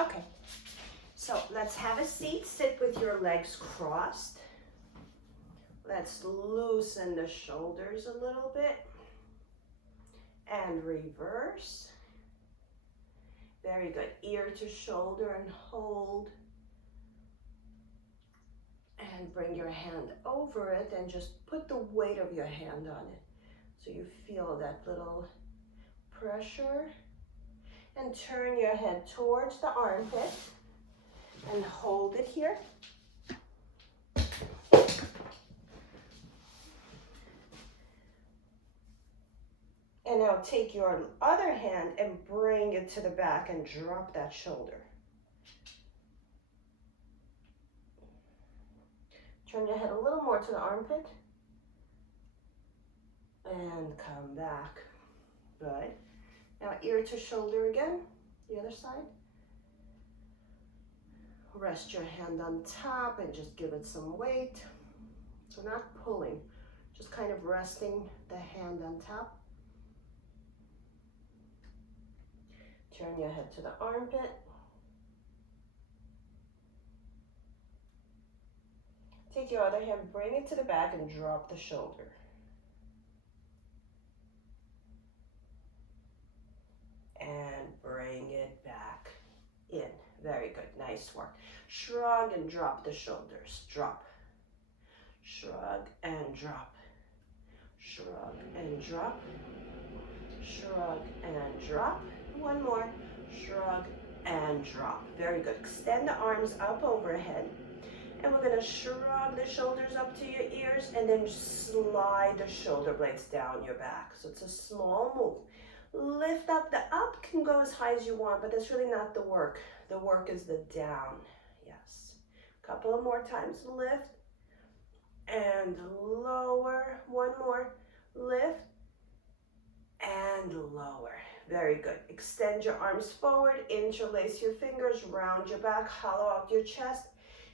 Okay, so let's have a seat. Sit with your legs crossed. Let's loosen the shoulders a little bit. And reverse. Very good. Ear to shoulder and hold. And bring your hand over it and just put the weight of your hand on it. So you feel that little pressure. And turn your head towards the armpit and hold it here. And now take your other hand and bring it to the back and drop that shoulder. Turn your head a little more to the armpit. And come back. Good. Now ear to shoulder again, the other side. Rest your hand on top and just give it some weight. So not pulling, just kind of resting the hand on top. Turn your head to the armpit. Take your other hand, bring it to the back and drop the shoulder. And bring it back in. Very good, nice work. Shrug and drop the shoulders, drop. Shrug and drop. Shrug and drop. Shrug and drop. One more. Shrug and drop. Very good. Extend the arms up overhead. And we're going to shrug the shoulders up to your ears and then slide the shoulder blades down your back. So it's a small move. Lift up. The up can go as high as you want, but that's really not the work. The work is the down. Yes. Couple of more times. Lift and lower. One more. Lift and lower. Very good. Extend your arms forward, interlace your fingers, round your back, hollow out your chest,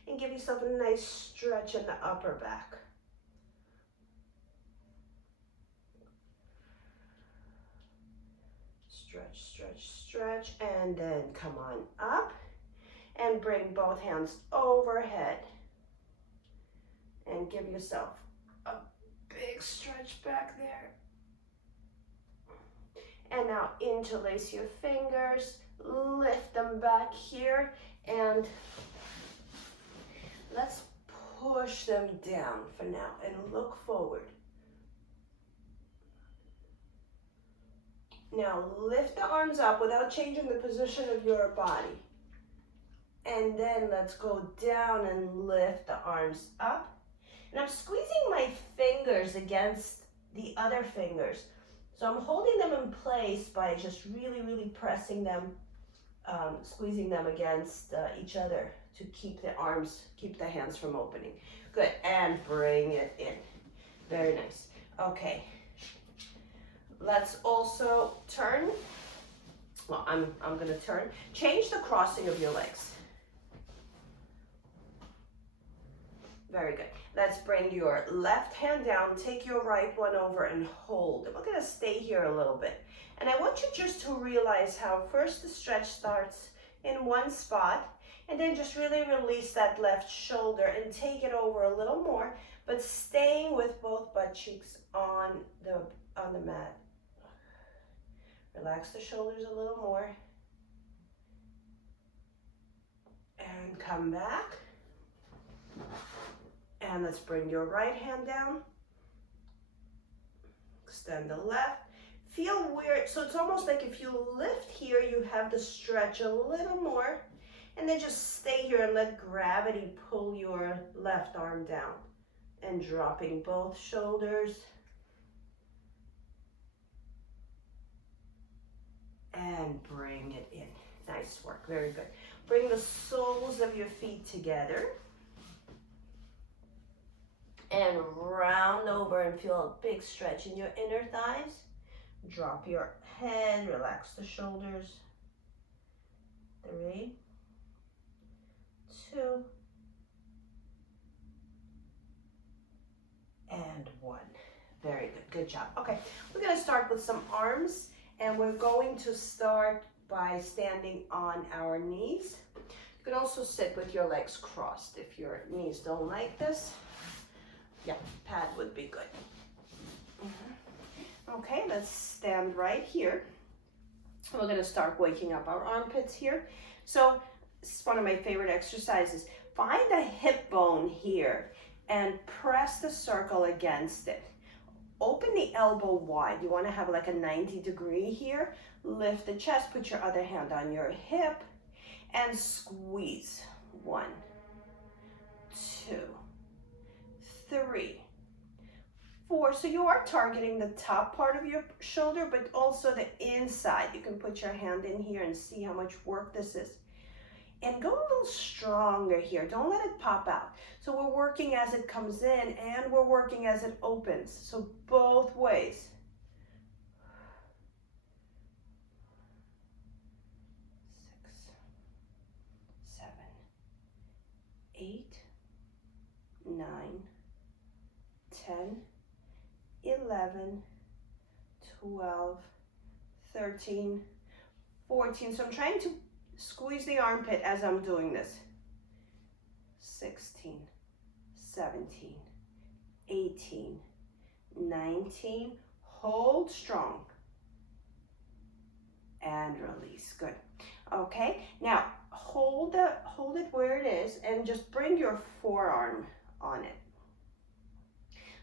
and give yourself a nice stretch in the upper back. Stretch, stretch, stretch, and then come on up and bring both hands overhead. And give yourself a big stretch back there. And now interlace your fingers, lift them back here, and let's push them down for now and look forward. Now lift the arms up without changing the position of your body. And then let's go down and lift the arms up. And I'm squeezing my fingers against the other fingers. So I'm holding them in place by just really, really pressing them, squeezing them against each other to keep the arms, keep the hands from opening. Good, and bring it in. Very nice. Okay, let's also turn. Well, I'm gonna turn. Change the crossing of your legs. Very good. Let's bring your left hand down, take your right one over and hold. And we're gonna stay here a little bit. And I want you just to realize how first the stretch starts in one spot, and then just really release that left shoulder and take it over a little more, but staying with both butt cheeks on the mat. Relax the shoulders a little more. And come back. And let's bring your right hand down. Extend the left. Feel weird. So it's almost like if you lift here, you have to stretch a little more. And then just stay here and let gravity pull your left arm down. And dropping both shoulders. And bring it in. Nice work. Very good. Bring the soles of your feet together. And round over and feel a big stretch in your inner thighs. Drop your head, relax the shoulders. 3, 2, and 1. Very good, good job. Okay, we're gonna start with some arms, and we're going to start by standing on our knees. You can also sit with your legs crossed if your knees don't like this. Yeah, pad would be good. Okay, let's stand right here. We're going to start waking up our armpits here. So this is one of my favorite exercises. Find a hip bone here and press the circle against it. Open the elbow wide. You want to have like a 90-degree here. Lift the chest, put your other hand on your hip and squeeze. 1, 2, 3, 4. So you are targeting the top part of your shoulder, but also the inside. You can put your hand in here and see how much work this is. And go a little stronger here. Don't let it pop out. So we're working as it comes in and we're working as it opens. So both ways. 6, 7, 8, 9, 10, 11, 12, 13, 14. So I'm trying to squeeze the armpit as I'm doing this. 16, 17, 18, 19. Hold strong. And release. Good. Okay. Now hold it where it is and just bring your forearm on it.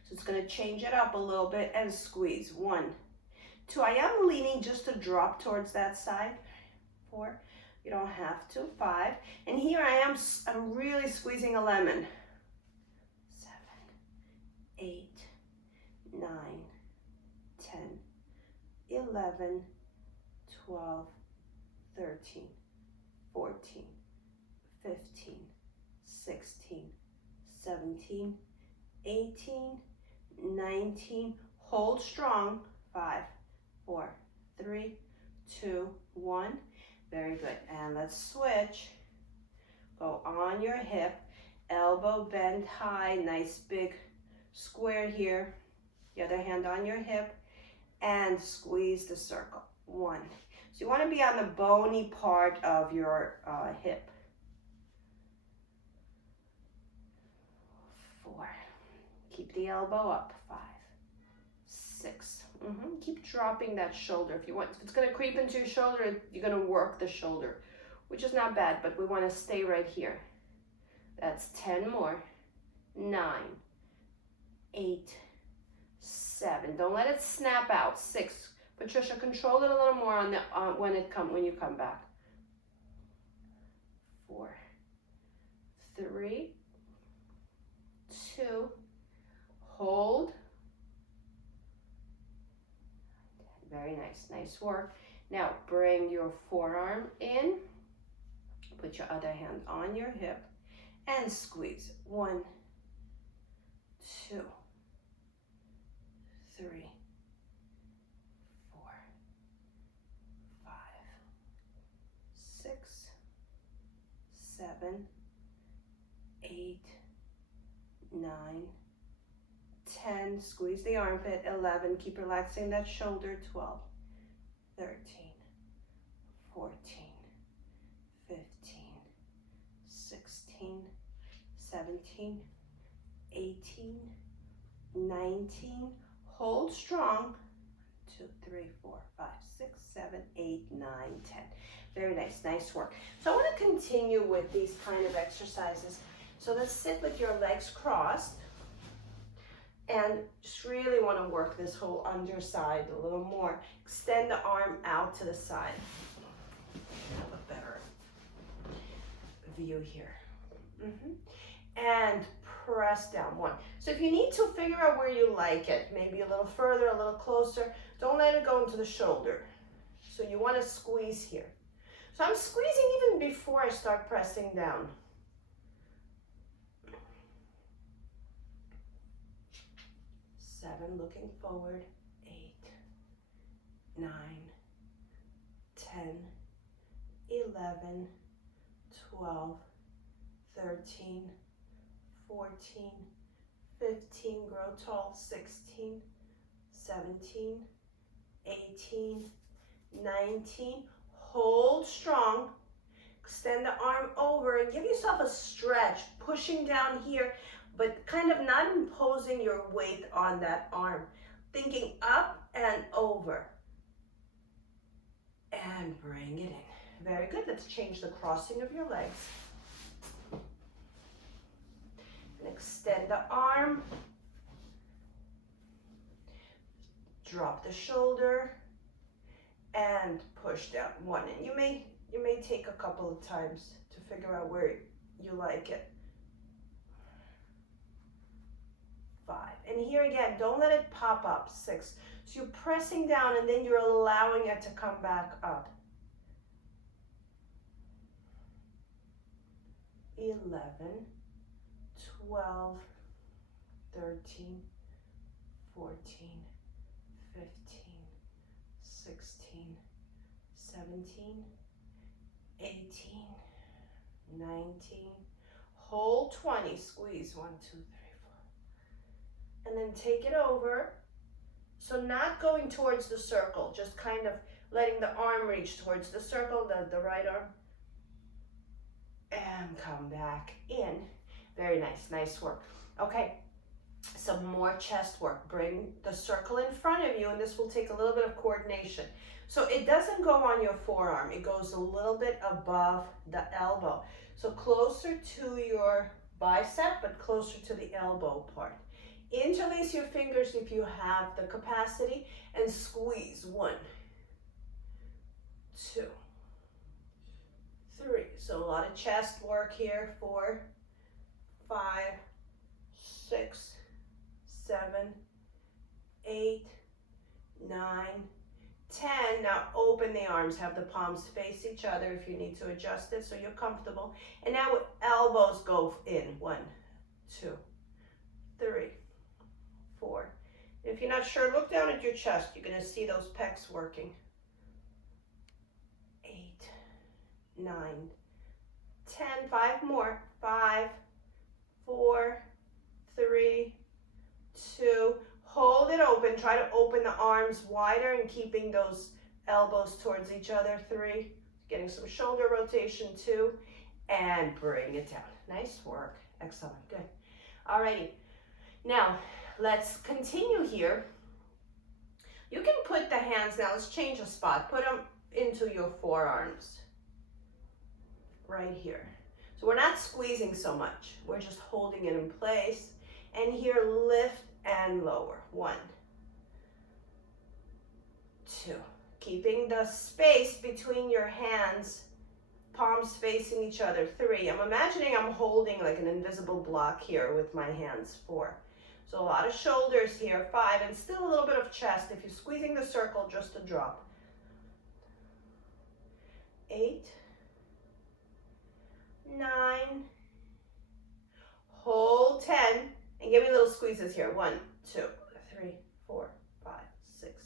So it's going to change it up a little bit and squeeze. 1, 2. I am leaning just to drop towards that side. 4. You don't have to. 5. And here I'm really squeezing a lemon. 7, 8, 9, 10, 11, 12, 13, 14, 15, 16, 17, 18, 19. Hold strong. 5, 4, 3, 2, 1. Very good. And let's switch. Go on your hip, elbow bend high, nice big square here. The other hand on your hip and squeeze the circle. 1. So you want to be on the bony part of your hip. 4. Keep the elbow up. 5, 6. Keep dropping that shoulder. If it's going to creep into your shoulder, you're going to work the shoulder, which is not bad, but we want to stay right here. That's 10 more. 9, 8, 7. Don't let it snap out. 6. Patricia, control it a little more on the when you come back. 4, 3, 2. Hold. Very nice. Nice work. Now bring your forearm in. Put your other hand on your hip and squeeze. 1, 2, 3, 4, 5, 6, 7, 8, 9, 10, squeeze the armpit. 11, keep relaxing that shoulder. 12, 13, 14, 15, 16, 17, 18, 19. Hold strong. 2, 3, 4, 5, 6, 7, 8, 9, 10. Very nice. Nice work. So I want to continue with these kind of exercises. So let's sit with your legs crossed. And just really want to work this whole underside a little more. Extend the arm out to the side. Have a better view here. And press down. 1. So if you need to figure out where you like it, maybe a little further, a little closer, don't let it go into the shoulder. So you want to squeeze here. So I'm squeezing even before I start pressing down. 7, looking forward. 8, 9, 10, 11, 12, 13, 14, 15, grow tall. 16, 17, 18, 19. hold strong, extend the arm over and give yourself a stretch, pushing down here, but kind of not imposing your weight on that arm. Thinking up and over. And bring it in. Very good. Let's change the crossing of your legs. And extend the arm. Drop the shoulder. And push down. One. And you may take a couple of times to figure out where you like it. 5. And here again, don't let it pop up. 6. So you're pressing down and then you're allowing it to come back up. 11, 12, 13, 14, 15, 16, 17, 18, 19, hold 20, squeeze 1, 2, 3, 4. And then take it over. So not going towards the circle, just kind of letting the arm reach towards the circle, the right arm. And come back in. Very nice, nice work. Okay, some more chest work. Bring the circle in front of you, and this will take a little bit of coordination. So it doesn't go on your forearm. It goes a little bit above the elbow. So closer to your bicep, but closer to the elbow part. Interlace your fingers if you have the capacity and squeeze. 1, 2, 3. So a lot of chest work here. 4, 5, 6, 7, 8, 9, 10. Now open the arms. Have the palms face each other if you need to adjust it so you're comfortable. And now elbows go in. 1, 2, 3, 4. If you're not sure, look down at your chest. You're going to see those pecs working. 8, 9, 10. 5 more. 5, 4, 3, 2. Hold it open. Try to open the arms wider and keeping those elbows towards each other. 3. Getting some shoulder rotation. 2. And bring it down. Nice work. Excellent. Good. Alrighty. Now, let's continue here. You can put the hands, now let's change a spot. Put them into your forearms. Right here. So we're not squeezing so much. We're just holding it in place. And here, lift and lower. 1, 2. Keeping the space between your hands, palms facing each other. 3. I'm imagining I'm holding like an invisible block here with my hands. 4. So a lot of shoulders here. 5, and still a little bit of chest. If you're squeezing the circle, just a drop. 8, 9, hold 10, and give me little squeezes here. 1, 2, 3, 4, 5, 6,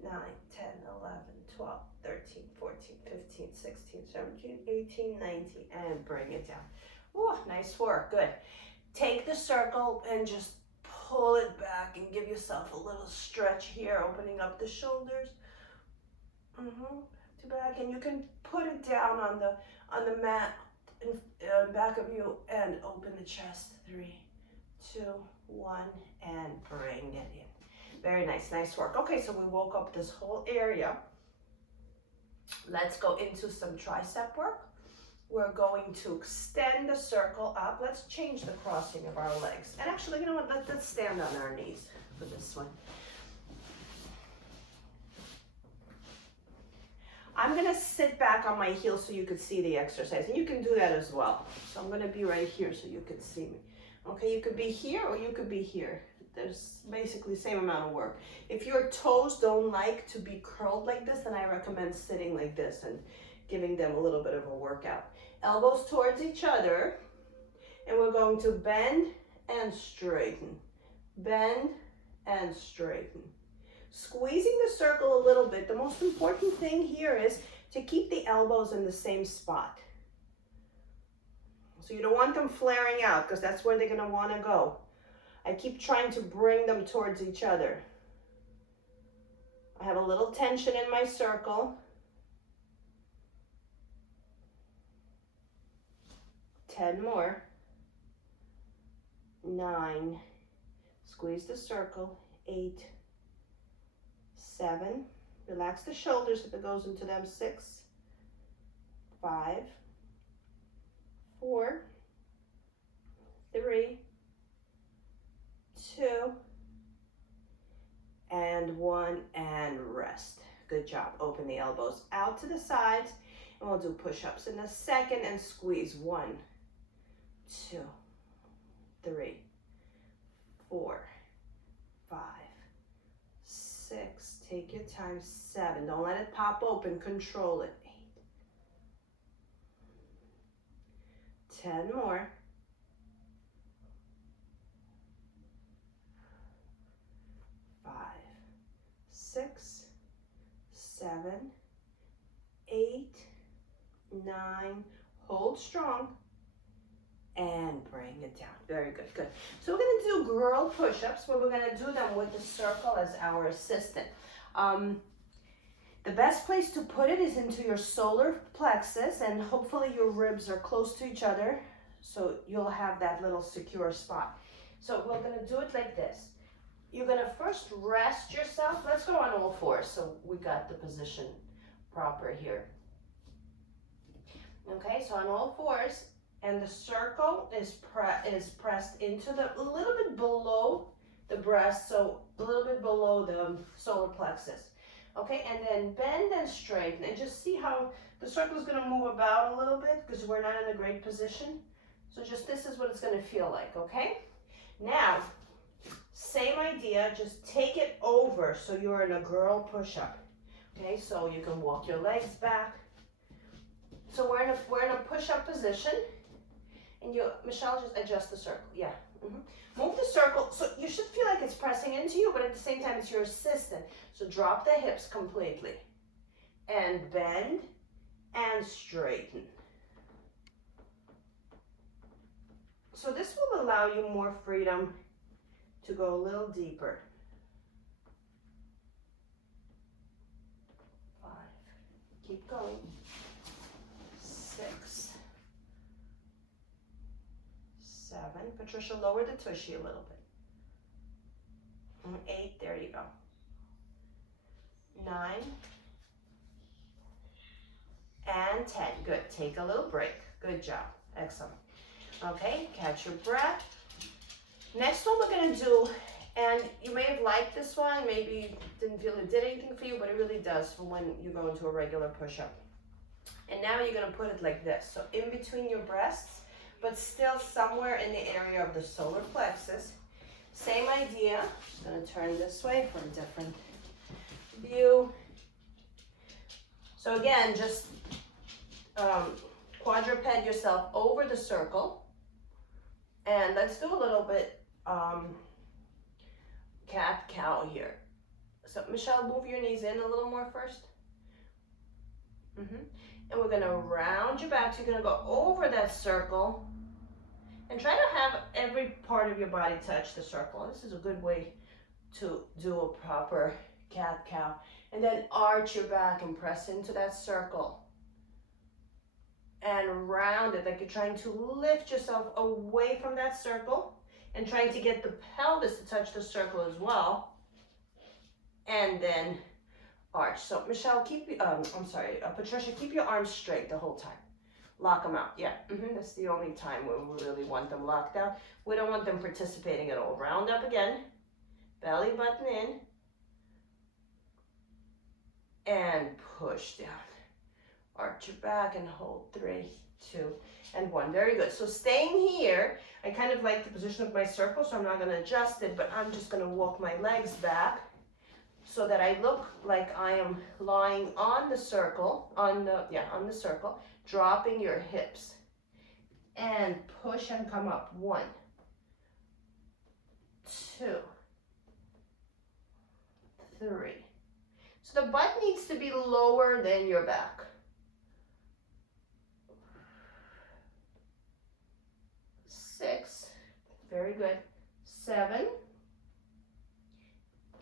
7, 9, 10, 11, 12, 13, 14, 15, 16, 17, 18, 19, and bring it down. Ooh, nice work. Good. Take the circle and just pull it back and give yourself a little stretch here, opening up the shoulders. To back, and you can put it down on the mat in back of you and open the chest. 3, 2, 1, and bring it in. Very nice, nice work. Okay, so we woke up this whole area. Let's go into some tricep work. We're going to extend the circle up. Let's change the crossing of our legs. And actually, you know what? Let's stand on our knees for this one. I'm going to sit back on my heels so you could see the exercise. And you can do that as well. So I'm going to be right here so you can see me. Okay, you could be here or you could be here. There's basically the same amount of work. If your toes don't like to be curled like this, then I recommend sitting like this and giving them a little bit of a workout. Elbows towards each other, and we're going to bend and straighten. Bend and straighten. Squeezing the circle a little bit. The most important thing here is to keep the elbows in the same spot. So you don't want them flaring out because that's where they're going to want to go. I keep trying to bring them towards each other. I have a little tension in my circle. 10 more. 9. Squeeze the circle. 8. 7. Relax the shoulders if it goes into them. 6. 5. 4. 3. 2. And 1. And rest. Good job. Open the elbows out to the sides. And we'll do push-ups in a second and squeeze. 1, 2, 3, 4, 5, 6. Take your time. 7. Don't let it pop open. Control it. 8. 10 more. 5, 6, 7, 8, 9. Hold strong. And bring it down. Very good, good. So we're gonna do girl push-ups, but we're gonna do them with the circle as our assistant. The best place to put it is into your solar plexus, and hopefully your ribs are close to each other, so you'll have that little secure spot. So we're gonna do it like this. You're gonna first rest yourself. Let's go on all fours, so we got the position proper here. Okay, so on all fours, and the circle is pressed into a little bit below the breast, so a little bit below the solar plexus. Okay, and then bend and straighten, and just see how the circle is going to move about a little bit because we're not in a great position. So just this is what it's going to feel like, okay? Now, same idea, just take it over so you're in a girl push-up. Okay, so you can walk your legs back. So we're in a push-up position, and Michelle, just adjust the circle. Yeah. Move the circle, so you should feel like it's pressing into you, but at the same time, it's your assistant. So drop the hips completely, and bend, and straighten. So this will allow you more freedom to go a little deeper. 5. Keep going. 6. 7. Patricia, lower the tushy a little bit. 8. There you go. 9. And 10. Good. Take a little break. Good job. Excellent. Okay, catch your breath. Next one we're going to do, and you may have liked this one, maybe didn't feel it did anything for you, but it really does for when you go into a regular push-up. And now you're going to put it like this. So in between your breasts, but still somewhere in the area of the solar plexus. Same idea. I'm going to turn this way for a different view. So again, just quadruped yourself over the circle. And let's do a little bit cat-cow here. So Michelle, move your knees in a little more first. And we're gonna round your back. So you're gonna go over that circle and try to have every part of your body touch the circle. This is a good way to do a proper cat-cow. And then arch your back and press into that circle. And round it like you're trying to lift yourself away from that circle and trying to get the pelvis to touch the circle as well. And then arch. So Michelle, Patricia, keep your arms straight the whole time. Lock them out. Yeah, that's the only time where we really want them locked out. We don't want them participating at all. Round up again. Belly button in. And push down. Arch your back and hold. 3, 2, and 1. Very good. So staying here, I kind of like the position of my circle, so I'm not going to adjust it, but I'm just going to walk my legs back so that I look like I am lying on the circle, on the circle, dropping your hips. And push and come up. 1, 2, 3. So the butt needs to be lower than your back. 6, very good. 7,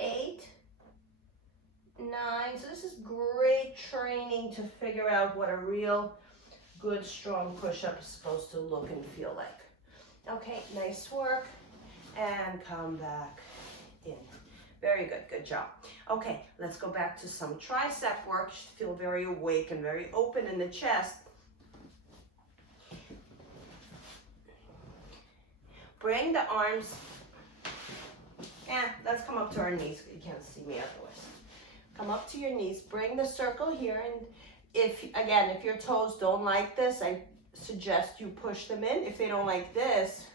8, 9. So this is great training to figure out what a real good strong push-up is supposed to look and feel like. Okay, nice work. And come back in. Very good, good job. Okay, let's go back to some tricep work. You should feel very awake and very open in the chest. Bring the arms, let's come up to our knees. You can't see me otherwise. Come up to your knees, bring the circle here, and if your toes don't like this, I suggest you push them in. If they don't like this,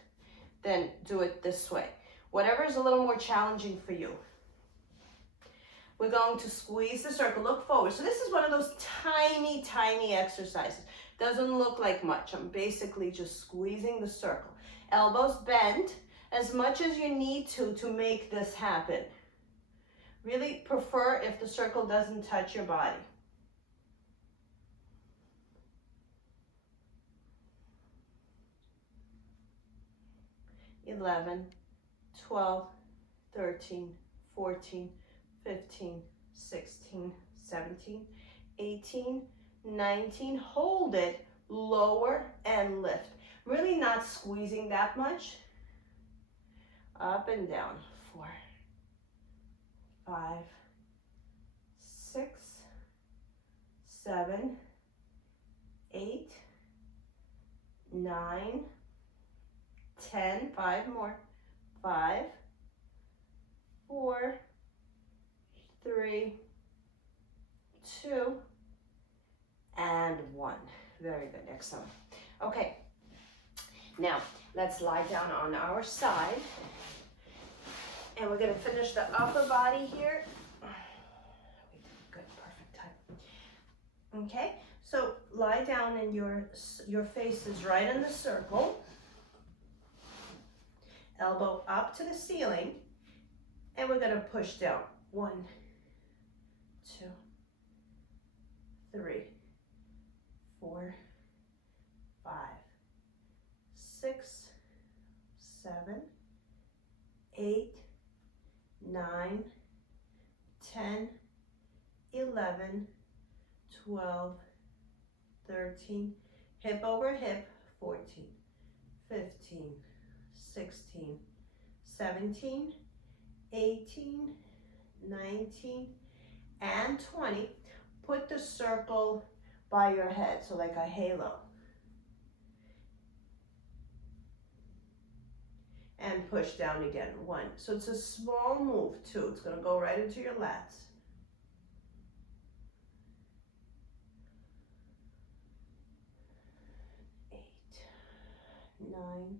then do it this way. Whatever is a little more challenging for you. We're going to squeeze the circle, look forward. So this is one of those tiny, tiny exercises. Doesn't look like much. I'm basically just squeezing the circle. Elbows bent as much as you need to make this happen. Really prefer if the circle doesn't touch your body. 11, 12, 13, 14, 15, 16, 17, 18, 19. Hold it, lower and lift. Really not squeezing that much. Up and down. 4, 5, 6, 7, 8, 9, 10, 5 more. 5, 4, 3, 2, and 1. Very good, excellent. Okay, now let's lie down on our side. And we're gonna finish the upper body here. Good, perfect time. Okay, so lie down and your face is right in the circle. Elbow up to the ceiling. And we're gonna push down. 1, 2, 3, 4, 5, 6, 7, 8, 9, 10, 11, 12, 13, hip over hip, 14, 15, 16, 17, 18, 19, and 20. Put the circle by your head, so like a halo. And push down again. 1. So it's a small move. 2. It's going to go right into your lats. 8, 9,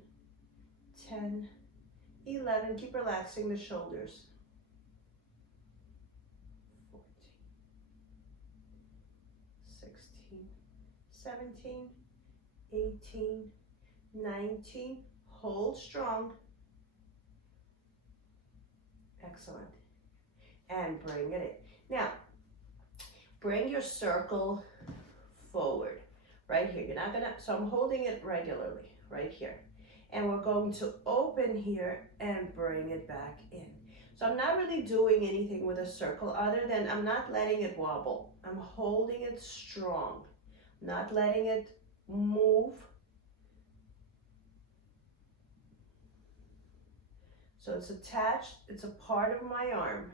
10, 11. Keep relaxing the shoulders. 14, 16, 17, 18, 19. Hold strong. Excellent. And bring it in. Now, bring your circle forward. Right here. You're not gonna, so I'm holding it regularly, right here. And we're going to open here and bring it back in. So I'm not really doing anything with a circle other than I'm not letting it wobble. I'm holding it strong. Not letting it move. So it's attached, it's a part of my arm.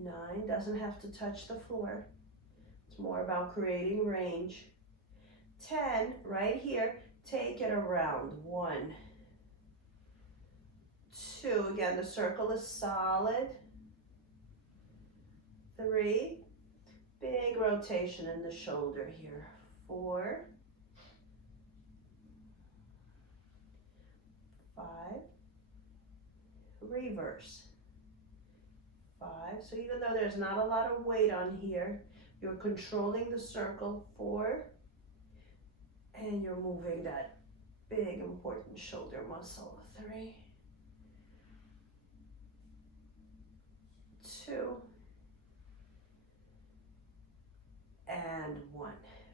9, doesn't have to touch the floor. It's more about creating range. 10, right here, take it around. 1, 2, again, the circle is solid. 3, big rotation in the shoulder here. 4, 5, reverse. 5, so even though there's not a lot of weight on here, you're controlling the circle. 4, and you're moving that big important shoulder muscle. 3, 2, and 1.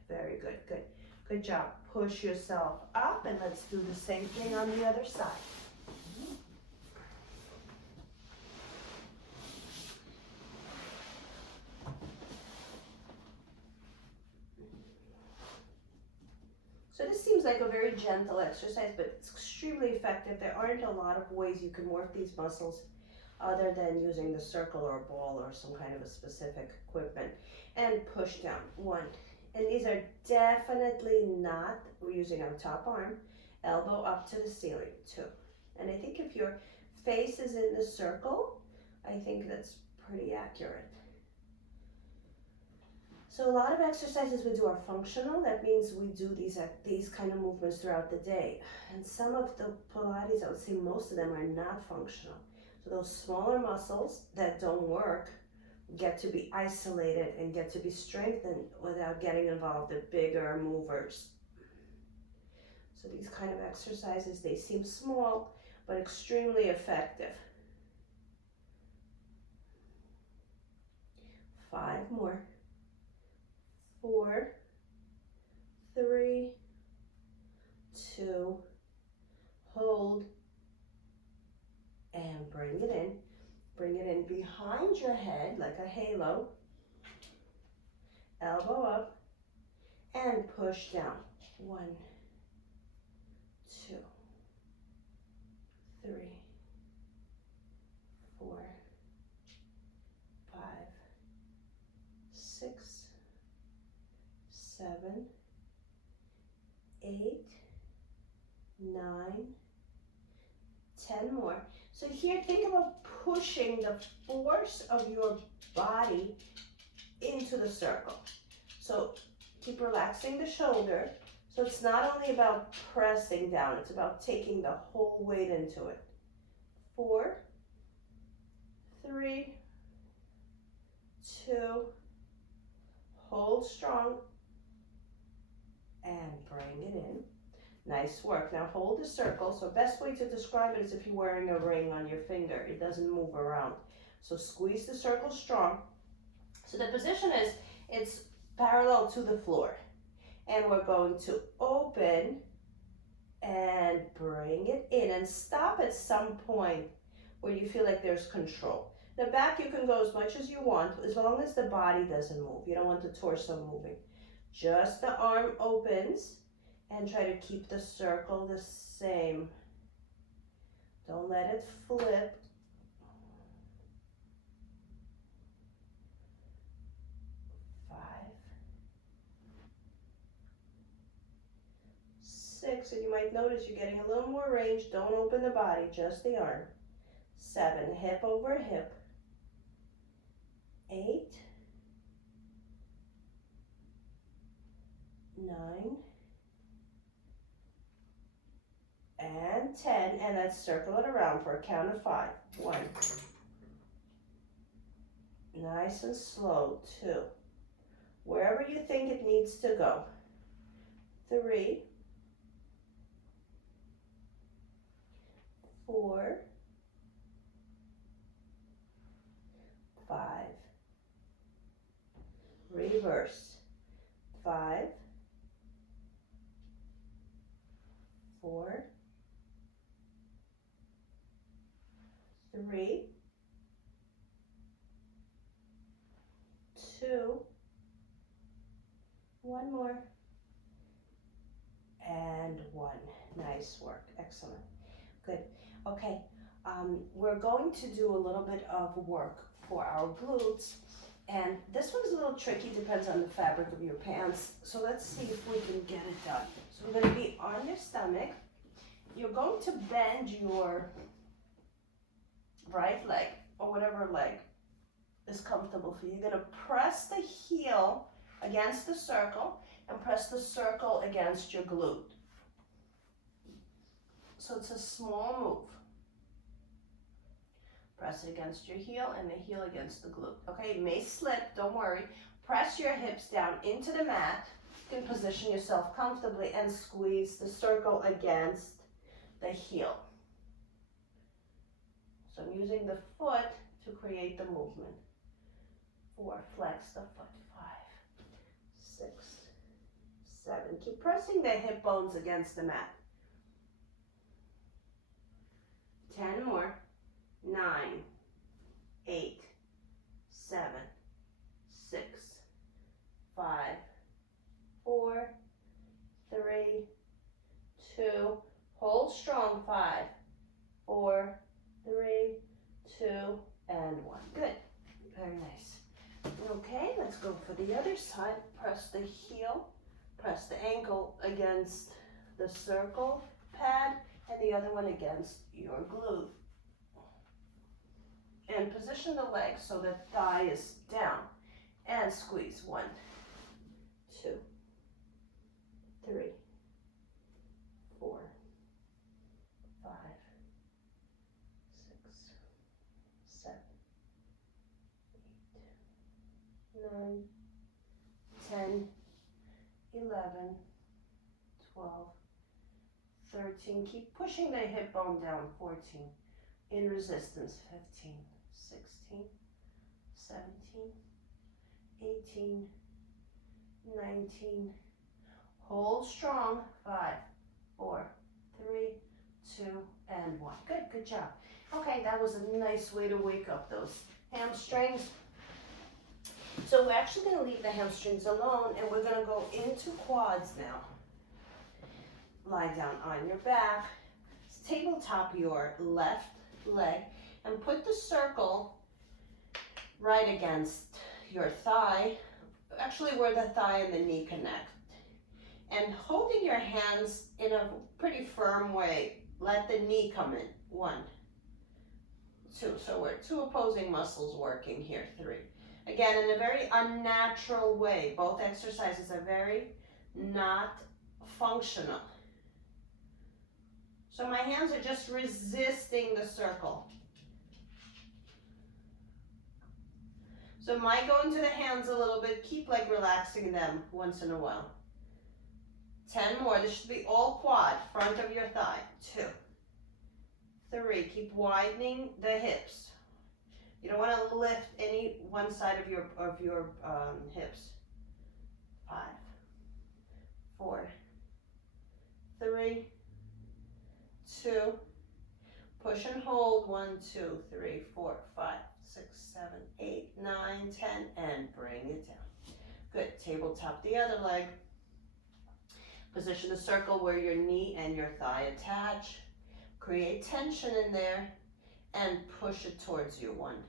Very good, good. Good job. Push yourself up, and let's do the same thing on the other side. So this seems like a very gentle exercise, but it's extremely effective. There aren't a lot of ways you can work these muscles other than using the circle or a ball or some kind of a specific equipment. And push down, 1. And these are definitely not, we're using our top arm, elbow up to the ceiling, 2. And I think if your face is in the circle, I think that's pretty accurate. So a lot of exercises we do are functional. That means we do these kind of movements throughout the day. And some of the Pilates, I would say most of them are not functional. So those smaller muscles that don't work get to be isolated and get to be strengthened without getting involved in bigger movers. So these kind of exercises, they seem small, but extremely effective. 5 more. 4, 3, 2, hold, and bring it in. Bring it in behind your head like a halo. Elbow up and push down. 1, 2, 3, 4, 5, 6, 7, 8, 9, 10 more. So here, think about pushing the force of your body into the circle. So keep relaxing the shoulder. So it's not only about pressing down, it's about taking the whole weight into it. 4, 3, 2, hold strong, and bring it in. Nice work. Now hold the circle. So best way to describe it is if you're wearing a ring on your finger. It doesn't move around. So squeeze the circle strong. So the position is, it's parallel to the floor. And we're going to open and bring it in and stop at some point where you feel like there's control. The back you can go as much as you want as long as the body doesn't move. You don't want the torso moving. Just the arm opens and try to keep the circle the same. Don't let it flip. 5, 6, and you might notice you're getting a little more range. Don't open the body, just the arm. 7, hip over hip. 8, 9, and 10, and let's circle it around for a count of 5. 1, nice and slow. 2, wherever you think it needs to go. 3, 4, 5, reverse. 5, 4, 3, 2, 1 more, and 1. Nice work. Excellent. Good. Okay. We're going to do a little bit of work for our glutes, and this one's a little tricky, depends on the fabric of your pants. So let's see if we can get it done. So we're going to be on your stomach. You're going to bend your right leg, or whatever leg is comfortable for you. You're going to press the heel against the circle and press the circle against your glute. So it's a small move. Press it against your heel and the heel against the glute. Okay, it may slip, don't worry. Press your hips down into the mat. You can position yourself comfortably and squeeze the circle against the heel. So I'm using the foot to create the movement. 4, flex the foot. 5, 6, 7. Keep pressing the hip bones against the mat. 10 more. 9, 8, 7, 6, 5, 4, 3, press the heel, press the ankle against the circle pad, and the other one against your glute. And position the legs so the thigh is down. And squeeze. 1, 2, 3, 4, 5, 6, 7, 8, 9, 10, 11, 12, 13. Keep pushing the hip bone down. 14. In resistance. 15, 16, 17, 18, 19. Hold strong. 5, 4, 3, 2, and 1. Good, good job. Okay, that was a nice way to wake up those hamstrings. So we're actually going to leave the hamstrings alone, and we're going to go into quads now. Lie down on your back. Tabletop your left leg, and put the circle right against your thigh, actually where the thigh and the knee connect. And holding your hands in a pretty firm way, let the knee come in. 1, 2. So we're 2 opposing muscles working here. 3. Again, in a very unnatural way. Both exercises are very not functional. So my hands are just resisting the circle. So might go into the hands a little bit. Keep like relaxing them once in a while. 10 more. This should be all quad, front of your thigh. 2, 3. Keep widening the hips. You don't want to lift any one side of your hips. 5, 4, 3, 2. Push and hold. 1, 2, 3, 4, 5, 6, 7, 8, 9, 10, and bring it down. Good. Tabletop the other leg. Position the circle where your knee and your thigh attach. Create tension in there and push it towards you. 1,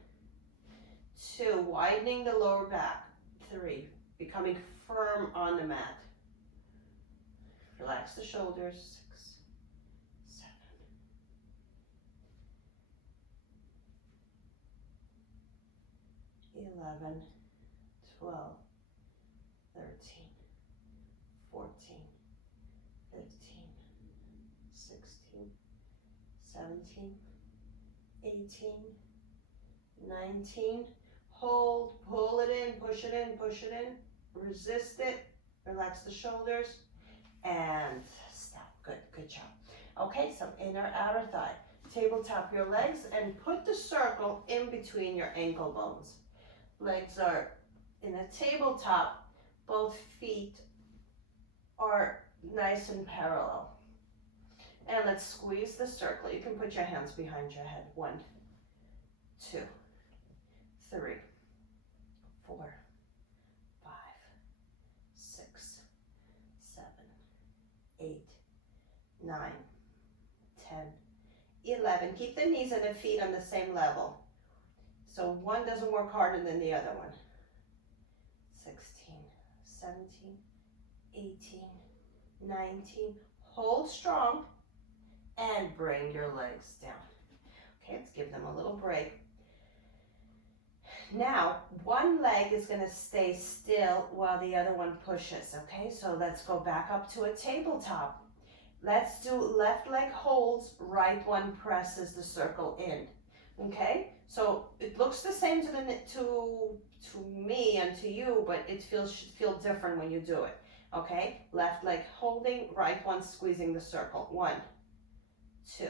2. Widening the lower back. 3. Becoming firm on the mat. Relax the shoulders. 6, 7, 11, 12, 13, 14, 15, 16, 17, 18, 19. Hold, pull it in, push it in, push it in. Resist it. Relax the shoulders. And stop. Good, good job. Okay, so inner, outer thigh. Tabletop your legs and put the circle in between your ankle bones. Legs are in a tabletop. Both feet are nice and parallel. And let's squeeze the circle. You can put your hands behind your head. 1, 2, 3, 4, 5, 6, 7, 8, 9, 10, 11. Keep the knees and the feet on the same level. So one doesn't work harder than the other one. 16, 17, 18, 19. Hold strong and bring your legs down. Okay, let's give them a little break. Now, one leg is going to stay still while the other one pushes, okay? So let's go back up to a tabletop. Let's do left leg holds, right one presses the circle in, okay? So it looks the same to me and to you, but it should feel different when you do it, okay? Left leg holding, right one squeezing the circle. 1, 2,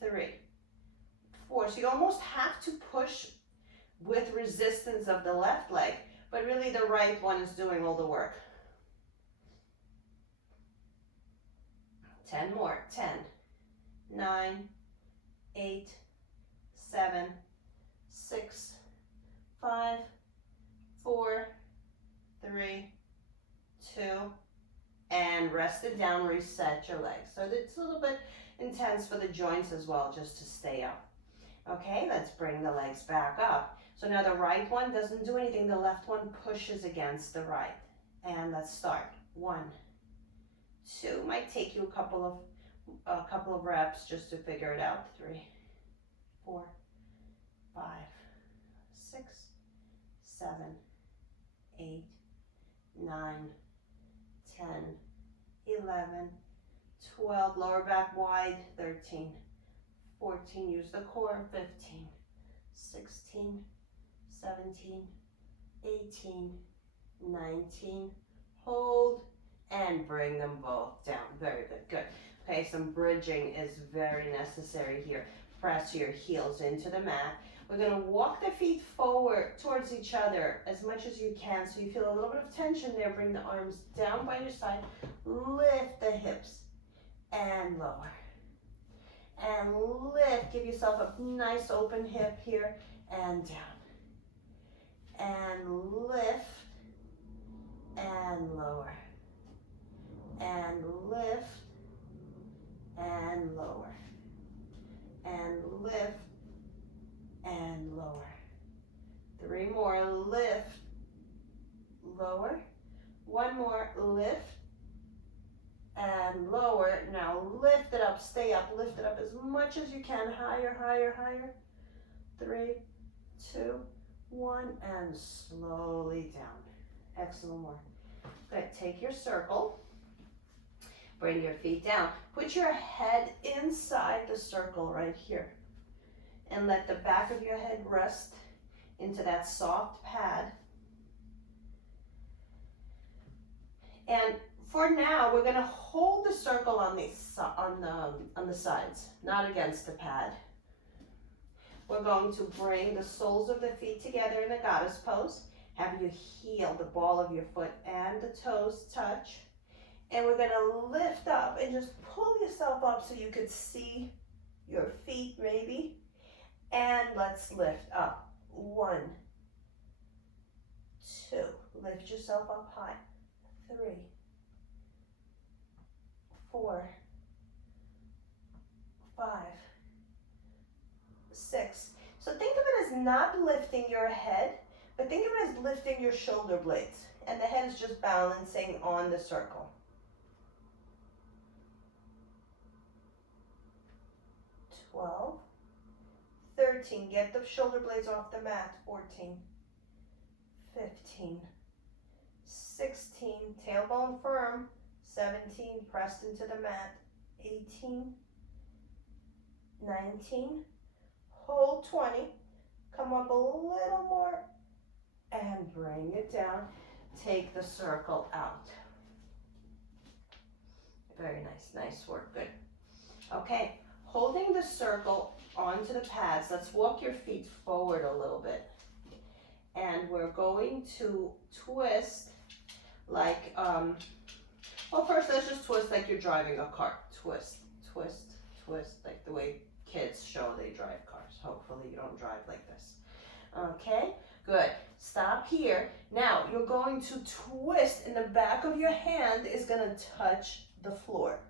3, 4. So you almost have to push with resistance of the left leg, but really the right one is doing all the work. 10 more. 10, 9, 8, 7, 6, 5, 4, 3, 2, and rest it down, reset your legs. So it's a little bit intense for the joints as well, just to stay up. Okay, let's bring the legs back up. So now the right one doesn't do anything, the left one pushes against the right. And let's start. 1, 2. Might take you a couple of reps just to figure it out. 3, 4, 5, 6, 7, 8, 9, 10, 11, 12. Lower back wide. 13, 14. Use the core. 15, 16, 17, 18, 19. Hold and bring them both down. Very good. Good. Okay, some bridging is very necessary here. Press your heels into the mat. We're going to walk the feet forward towards each other as much as you can so you feel a little bit of tension there. Bring the arms down by your side. Lift the hips and lower. And lift. Give yourself a nice open hip here and down. And lift and lower. And lift and lower. And lift and lower. 3 more. Lift, lower. 1 more. Lift and lower. Now lift it up. Stay up. Lift it up as much as you can. Higher, higher, higher. 3, 2, 1, and slowly down. Excellent work. Good. Take your circle. Bring your feet down. Put your head inside the circle right here. And let the back of your head rest into that soft pad. And for now, we're going to hold the circle on the sides, not against the pad. We're going to bring the soles of the feet together in the goddess pose. Have your heel, the ball of your foot, and the toes touch. And we're going to lift up and just pull yourself up so you could see your feet maybe. And let's lift up. 1, 2. Lift yourself up high. 3, 4, 5, 6. So think of it as not lifting your head, but think of it as lifting your shoulder blades. And the head is just balancing on the circle. 12, 13, get the shoulder blades off the mat. 14, 15, 16, tailbone firm. 17, pressed into the mat. 18, 19, hold 20, come up a little more, and bring it down. Take the circle out. Very nice, nice work, good. Okay. Holding the circle onto the pads, let's walk your feet forward a little bit. And we're going to twist like, well, first let's just twist like you're driving a car. Twist, twist, twist, like the way kids show they drive cars. Hopefully you don't drive like this. Okay, good. Stop here. Now you're going to twist, and the back of your hand is going to touch the floor.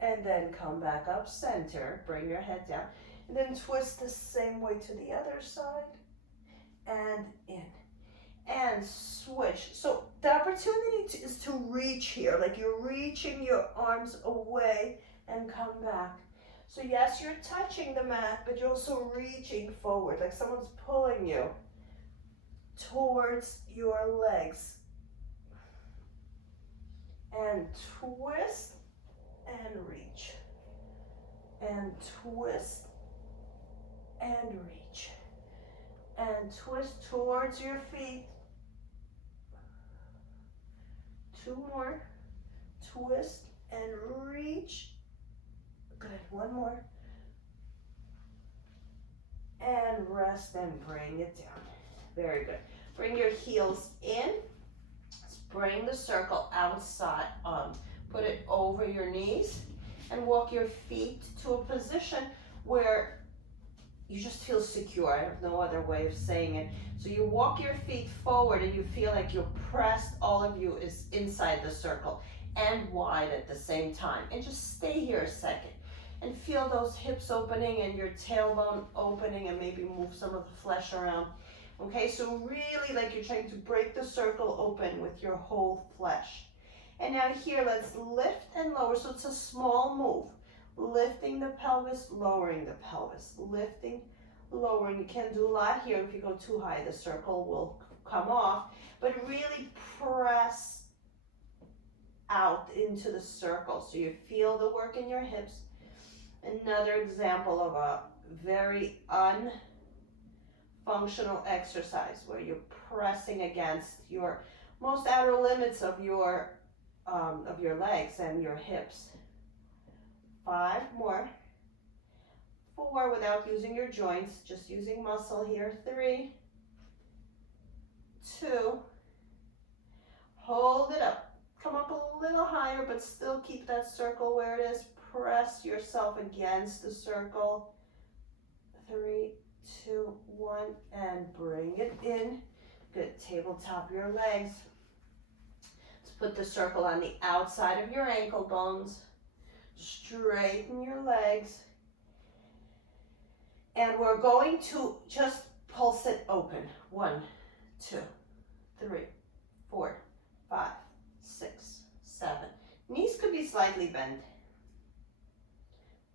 And then come back up center, bring your head down, and then twist the same way to the other side, and in, and switch. So the opportunity is to reach here, like you're reaching your arms away and come back. So yes, you're touching the mat, but you're also reaching forward, like someone's pulling you towards your legs. And twist, and reach, and twist, and reach, and twist towards your feet. 2 more, twist and reach. Good, 1 more, and rest and bring it down. Very good. Bring your heels in. Bring the circle outside, put it over your knees, and walk your feet to a position where you just feel secure. I have no other way of saying it. So you walk your feet forward and you feel like you're pressed, all of you is inside the circle and wide at the same time. And just stay here a second and feel those hips opening and your tailbone opening, and maybe move some of the flesh around. Okay, so really like you're trying to break the circle open with your whole flesh. And now here, let's lift and lower. So it's a small move. Lifting the pelvis, lowering the pelvis. Lifting, lowering. You can do a lot here. If you go too high, the circle will come off. But really press out into the circle. So you feel the work in your hips. Another example of a very unfunctional exercise where you're pressing against your most outer limits of your legs and your hips. 5 more. 4 without using your joints, just using muscle here. 3, 2, hold it up. Come up a little higher, but still keep that circle where it is. Press yourself against the circle. 3, 2, 1, and bring it in. Good, tabletop your legs. Let's put the circle on the outside of your ankle bones. Straighten your legs. And we're going to just pulse it open. 1, 2, 3, 4, 5, 6, 7. Knees could be slightly bent.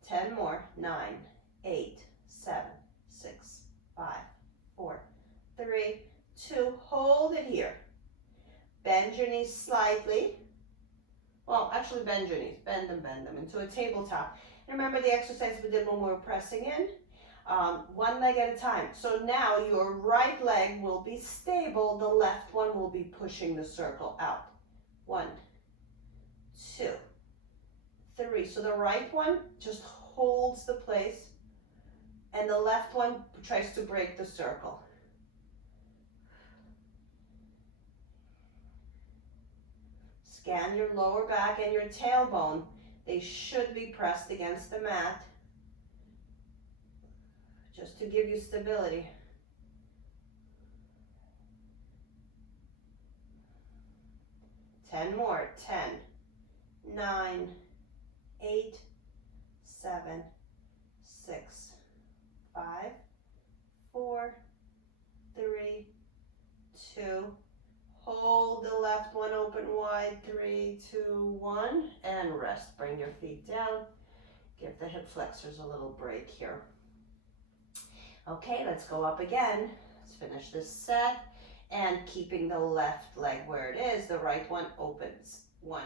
10 more. 9, 8, 7, 6, 5, 4, 3, 2. Hold it here. Bend your knees slightly. Well, actually bend your knees. Bend them into a tabletop. And remember the exercise we did when we were pressing in? One leg at a time. So now your right leg will be stable. The left one will be pushing the circle out. 1, 2, 3. So the right one just holds the place. And the left one tries to break the circle. Scan your lower back and your tailbone. They should be pressed against the mat, just to give you stability. Ten more. 10, 9, 8, 7, 6, 5, 4, 3, 2. Hold the left one open wide. 3, 2, 1, and rest. Bring your feet down. Give the hip flexors a little break here. Okay, let's go up again. Let's finish this set. And keeping the left leg where it is, the right one opens. 1,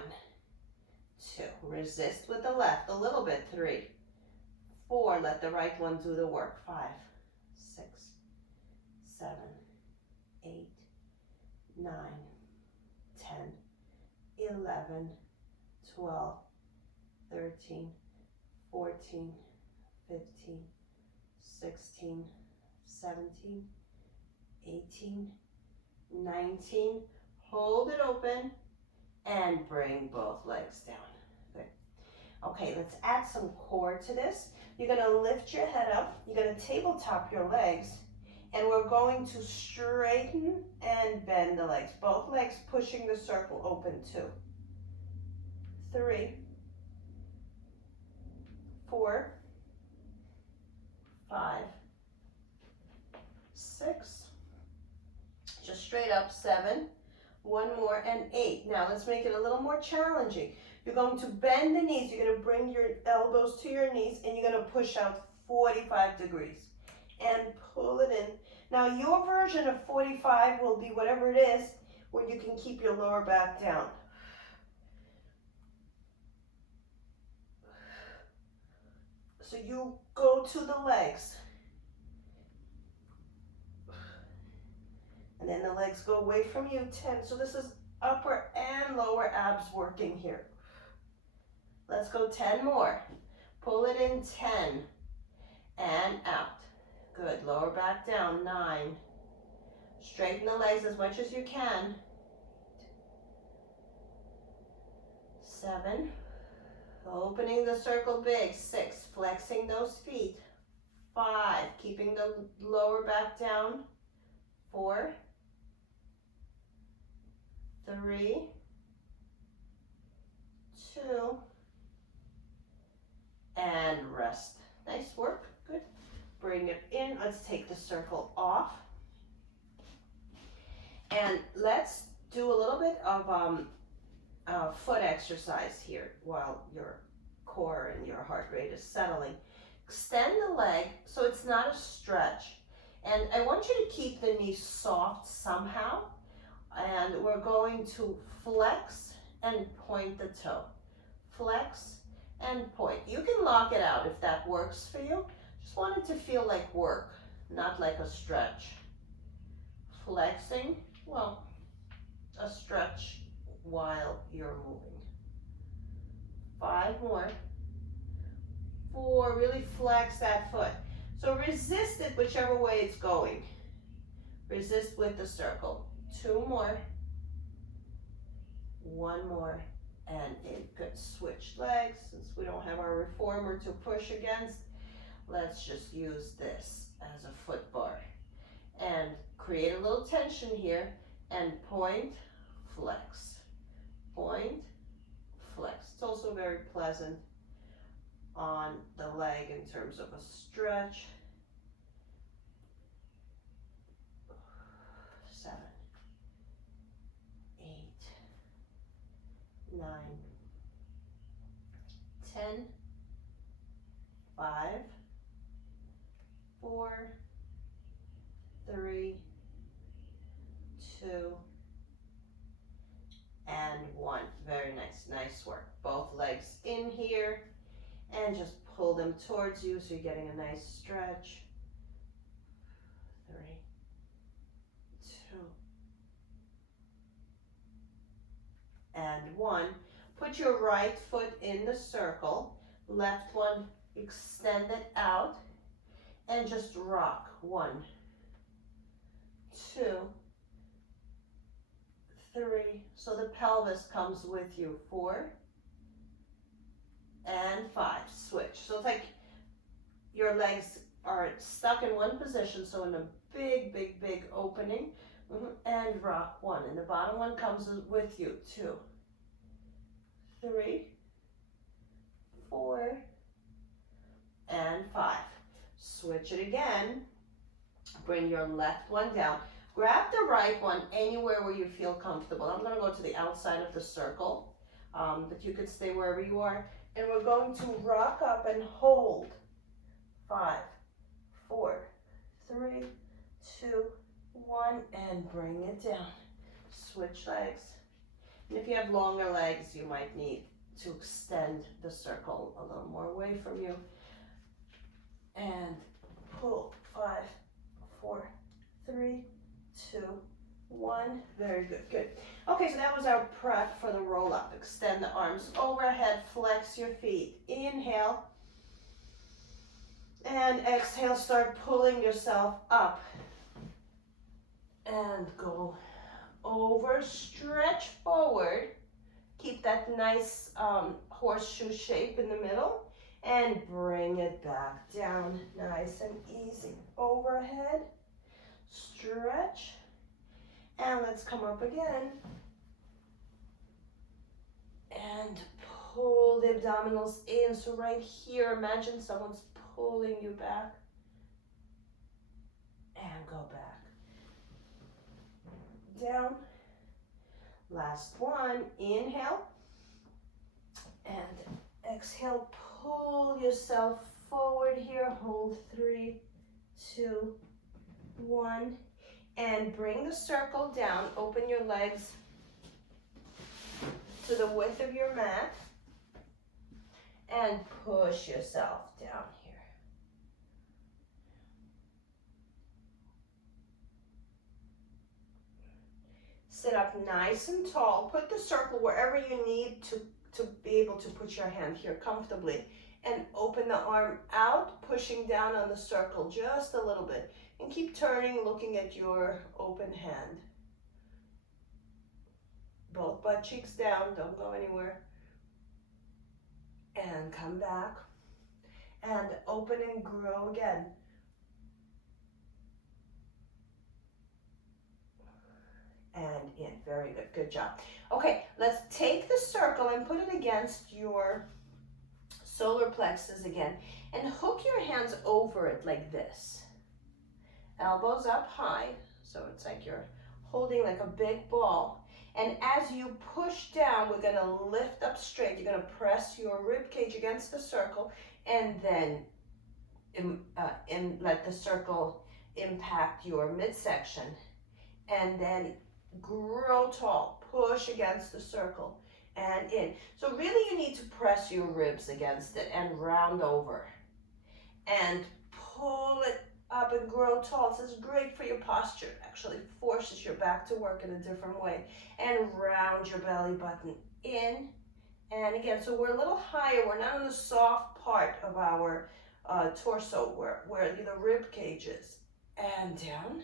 2. Resist with the left a little bit. 3, 4. Let the right one do the work. 5, 6, 7, 8, 9, 10, 11, 12, 13, 14, 15, 16, 17, 18, 19. Hold it open and bring both legs down. Good. Okay, let's add some core to this. You're going to lift your head up. You're going to tabletop your legs. And we're going to straighten and bend the legs. Both legs pushing the circle open. 2, 3, 4, 5, 6. Just straight up. 7. 1 more and 8. Now let's make it a little more challenging. You're going to bend the knees. You're going to bring your elbows to your knees and you're going to push out 45 degrees. And pull it in. Now your version of 45 will be whatever it is where you can keep your lower back down. So you go to the legs. And then the legs go away from you. 10. So this is upper and lower abs working here. Let's go 10 more. Pull it in. 10 and out. Good. Lower back down. 9. Straighten the legs as much as you can. 7. Opening the circle big. 6. Flexing those feet. 5. Keeping the lower back down. 4. 3. 2. And rest. Nice work. Good. Bring it in. Let's take the circle off. And let's do a little bit of foot exercise here while your core and your heart rate is settling. Extend the leg so it's not a stretch. And I want you to keep the knee soft somehow. And we're going to flex and point the toe. Flex and point. You can lock it out if that works for you. Just want it to feel like work, not like a stretch. Flexing, well, a stretch while you're moving. 5 more. 4, really flex that foot. So resist it whichever way it's going. Resist with the circle. 2 more. 1 more. And in. Good. Switch legs. Since we don't have our reformer to push against, let's just use this as a foot bar. And create a little tension here. And point, flex. Point, flex. It's also very pleasant on the leg in terms of a stretch. 7, 8, 9, 10, 5, 4, 3, 2, and 1. Very nice. Nice work. Both legs in here and just pull them towards you so you're getting a nice stretch. 3, 2, and 1. Put your right foot in the circle, left one, extend it out, and just rock. 1, 2, 3, so the pelvis comes with you. 4, and 5, switch. So it's like your legs are stuck in one position, so in a big, big, big opening, and rock. 1, and the bottom one comes with you. 2, 3, 4, and 5. Switch it again. Bring your left one down. Grab the right one anywhere where you feel comfortable. I'm going to go to the outside of the circle, but you could stay wherever you are. And we're going to rock up and hold. 5, 4, 3, 2, 1, and bring it down. Switch legs. And if you have longer legs, you might need to extend the circle a little more away from you. And pull. 5, 4, 3, 2, 1. Very good. Good. Okay, so that was our prep for the roll up. Extend the arms overhead, flex your feet. Inhale. And exhale, start pulling yourself up. And go over, stretch forward. Keep that nice horseshoe shape in the middle. And bring it back down. Nice and easy. Overhead. Stretch. And let's come up again. And pull the abdominals in. So right here, imagine someone's pulling you back. And go back. Down. Last one. Inhale. And exhale. Pull yourself forward here. Hold. 3, 2, 1. And bring the circle down. Open your legs to the width of your mat. And push yourself down here. Sit up nice and tall. Put the circle wherever you need to be able to put your hand here comfortably. And open the arm out, pushing down on the circle just a little bit. And keep turning, looking at your open hand. Both butt cheeks down, don't go anywhere. And come back. And open and grow again. And in, very good, good job. Okay, let's take the circle and put it against your solar plexus again. And hook your hands over it like this. Elbows up high, so it's like you're holding like a big ball. And as you push down, we're gonna lift up straight. You're gonna press your rib cage against the circle, and then let the circle impact your midsection. And then grow tall, push against the circle and in. So really you need to press your ribs against it and round over. And pull it up and grow tall. This is great for your posture. Actually forces your back to work in a different way. And round your belly button in. And again, so we're a little higher. We're not on the soft part of our torso where the rib cage is. And down.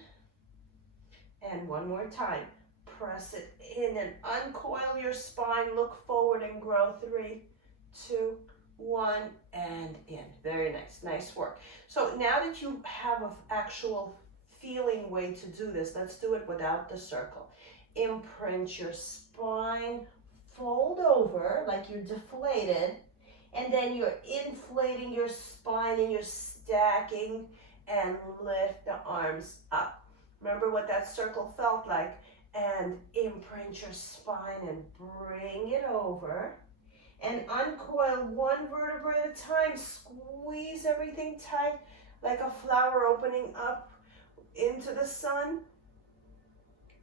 And one more time. Press it in and uncoil your spine. Look forward and grow. 3, 2, 1, and in. Very nice. Nice work. So now that you have an actual feeling way to do this, let's do it without the circle. Imprint your spine. Fold over like you're deflated. And then you're inflating your spine and you're stacking and lift the arms up. Remember what that circle felt like, and imprint your spine and bring it over and uncoil one vertebra at a time. Squeeze everything tight like a flower opening up into the sun,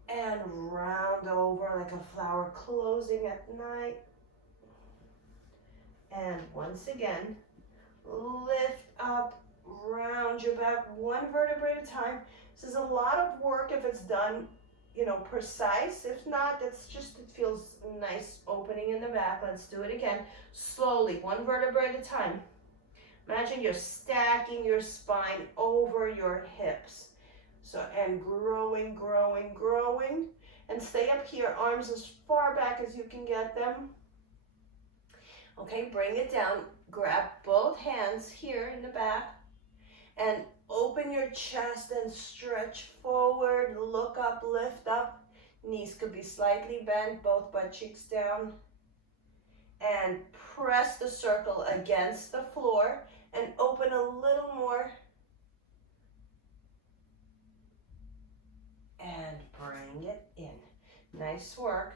and round over like a flower closing at night. And once again, lift up, round your back one vertebra at a time. This is a lot of work if it's done, precise. If not, it's just, it feels nice opening in the back. Let's do it again. Slowly, one vertebra at a time. Imagine you're stacking your spine over your hips. So, and growing, growing, growing. And stay up here, arms as far back as you can get them. Okay, bring it down. Grab both hands here in the back. And open your chest and stretch forward, look up, lift up. Knees could be slightly bent, both butt cheeks down. And press the circle against the floor and open a little more. And bring it in. Nice work.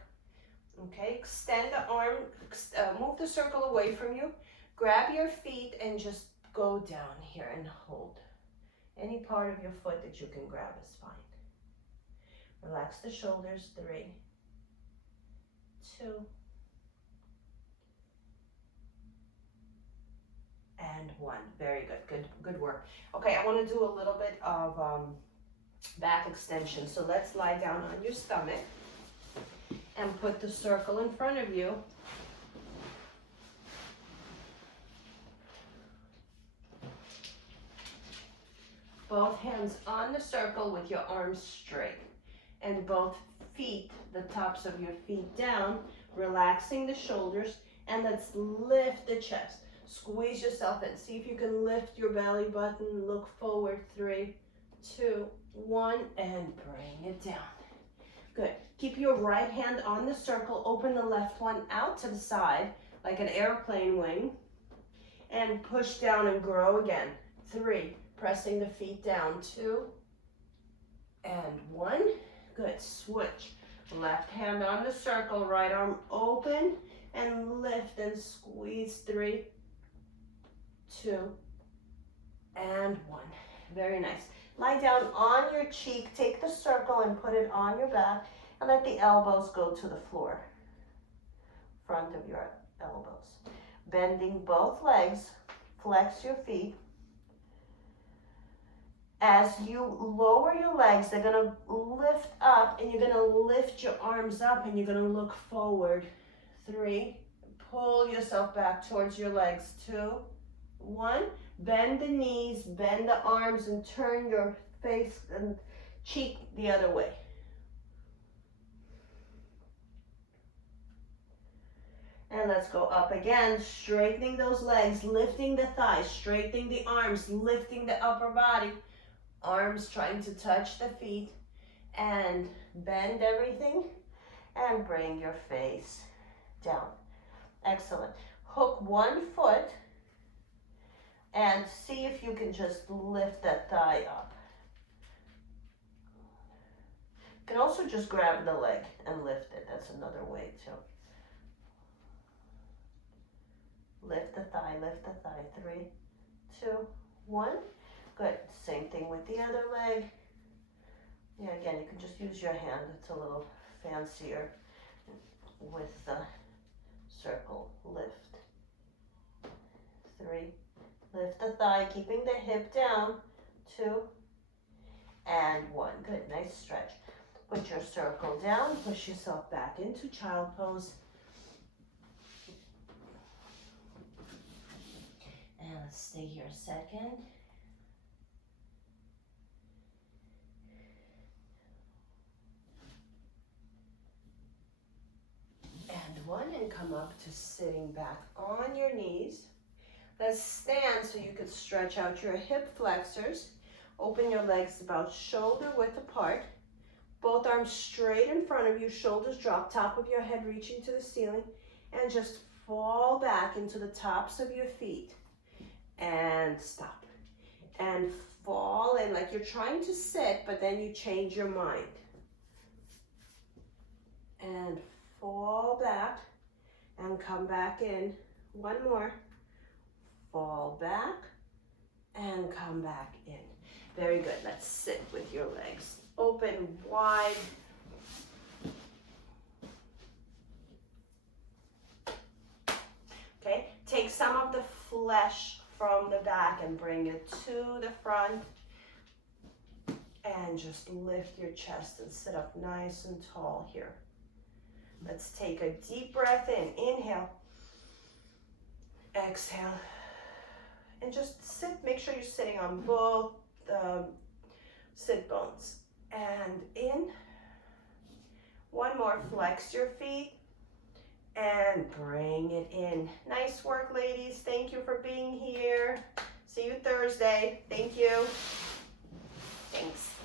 Okay, extend the arm, move the circle away from you. Grab your feet and just go down here and hold. Any part of your foot that you can grab is fine. Relax the shoulders. 3, 2, and 1. Very good. Good work. Okay, I want to do a little bit of back extension. So let's lie down on your stomach and put the circle in front of you. Both hands on the circle with your arms straight. And both feet, the tops of your feet down, relaxing the shoulders. And let's lift the chest. Squeeze yourself in. See if you can lift your belly button. Look forward. 3, 2, 1, and bring it down. Good. Keep your right hand on the circle. Open the left one out to the side like an airplane wing. And push down and grow again. 3. Pressing the feet down. 2 and 1. Good. Switch. Left hand on the circle, right arm open and lift and squeeze. 3, 2 and 1. Very nice. Lie down on your cheek. Take the circle and put it on your back and let the elbows go to the floor. Front of your elbows. Bending both legs. Flex your feet. As you lower your legs, they're going to lift up and you're going to lift your arms up and you're going to look forward. 3, pull yourself back towards your legs. 2, 1, bend the knees, bend the arms and turn your face and cheek the other way. And let's go up again, straightening those legs, lifting the thighs, straightening the arms, lifting the upper body. Arms trying to touch the feet, and bend everything and bring your face down. Excellent. Hook one foot and see if you can just lift that thigh up. You can also just grab the leg and lift it. That's another way too. Lift the thigh, lift the thigh. 3, 2, 1. Good. Same thing with the other leg. Yeah, again, you can just use your hand. It's a little fancier with the circle. Lift. 3. Lift the thigh, keeping the hip down. 2 and 1. Good. Nice stretch. Put your circle down. Push yourself back into child pose. And let's stay here a second. And 1, and come up to sitting back on your knees. Let's stand so you can stretch out your hip flexors. Open your legs about shoulder width apart. Both arms straight in front of you, shoulders drop, top of your head reaching to the ceiling, and just fall back into the tops of your feet. And stop. And fall in like you're trying to sit, but then you change your mind. And fall back and come back in. 1 more. Fall back and come back in. Very good. Let's sit with your legs open wide. Okay, take some of the flesh from the back and bring it to the front. And just lift your chest and sit up nice and tall here. Let's take a deep breath in. Inhale. Exhale. And just sit, make sure you're sitting on both sit bones. And in. 1 more, flex your feet. And bring it in. Nice work, ladies. Thank you for being here. See you Thursday. Thank you. Thanks.